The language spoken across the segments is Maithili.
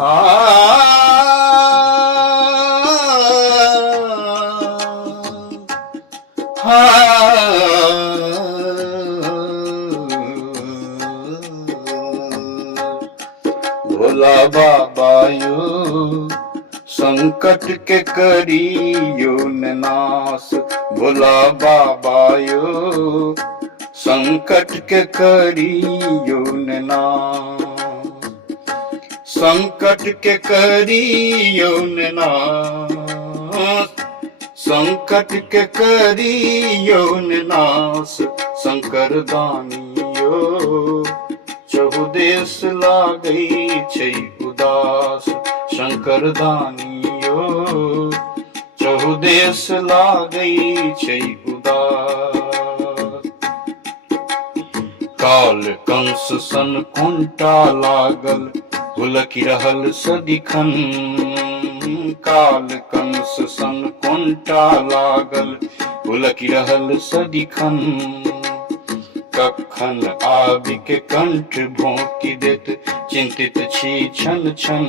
भोला बाबा यो संकट के करियो न नाश। भोला बाबा यो संकट के करियो न नाश। संकट के करियो न नाश। संकट के करियो न नाश। शंकर दानियो चहु देश लागई छै उदास। शंकर दानियो चहु देश लागई छै उदास। काल कंस सन कुंटा लागल हुलकी रहल सदिखन। काल कंस सन कुंटा लागल हुलकी रहल सदिखन। कखन आबि के कंठ भोंकी देत चिंतित छी छन छन।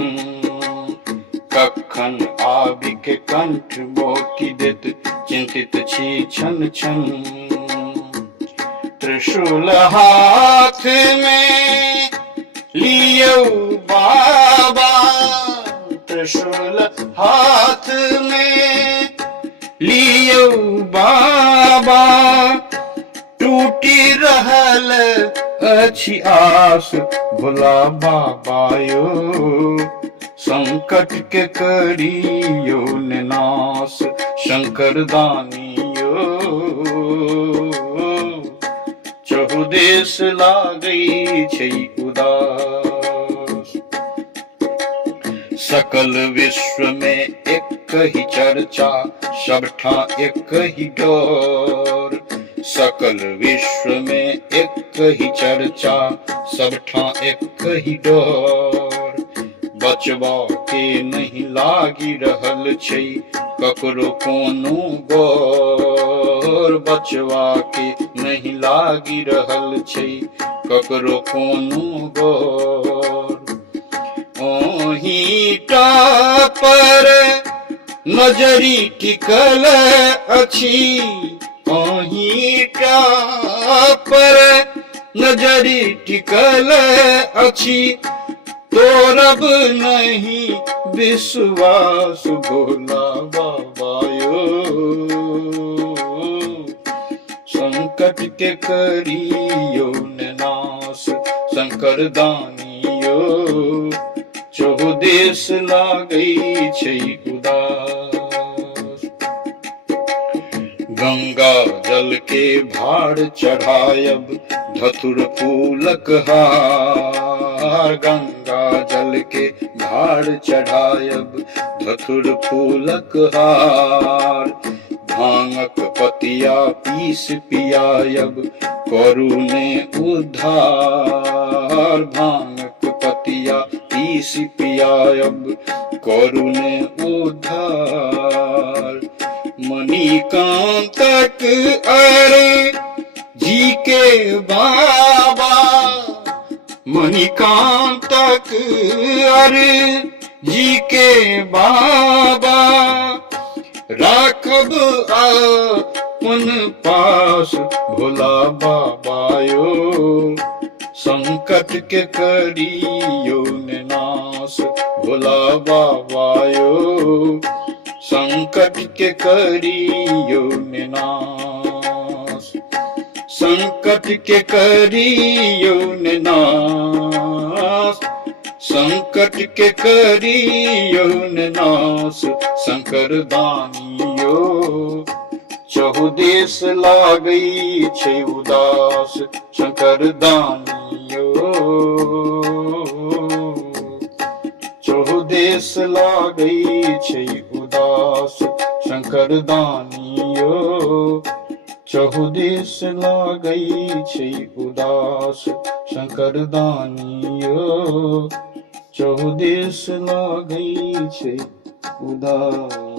कखन आबि के कंठ भोंकी देत चिंतित छी छन छन। त्रिशूल हाथ में लियो बाबा। त्रिशूल हाथ में लियो बाबा। टूटी रहल अछि आस। भोला बाबा यो संकट के करियो न नाश। शंकर दानियो चहु देश लागई छै उदास। सकल विश्व में एक ही चर्चा सबठा एक ही डर। सकल विश्व में एक ही चर्चा सबठा एक ही डर। बचवा के नहीं लागी रहल छै ककरो कोनो गौर। बचवा के नहीं लागी रहल छै ककरो कोनो गौर। ओहिटा पर नजरी टिकल अछि। ओहिटा पर नजरी टिकल अछि। तोरब नहीं विश्वास। भोला बाबा यो संकट के करियो न नाश। शंकर दानियो चहु देश लागई छै उदास। गंगा जल के भाड़ चढ़ायब धतुर फूलक हार। गंगा जल के भाड़ चढ़ायब धतुर फूलक हार। भांगक पतिया पीस पियायब करुने उद्धार। भांगक पतिया पीस पियायब करुने उद्धार। मणिकांतक अरे जी के बाबा। मणिकांतक अरे जी के बाबा। राखब अपन पास। भोला बाबा यो संकट के करियो न नाश। भोला बाबा यो संकट के करियो न नाश। संकट के करियो न नाश। संकट के करियो न नाश। शंकर दानियो चहु देश लागई छै उदास। शंकर दानियो चहु देश लागई छै उदास। शंकर दानियो चहु देश लागई छै उदास। शंकर दानियो चहु देश लागई छै उदास।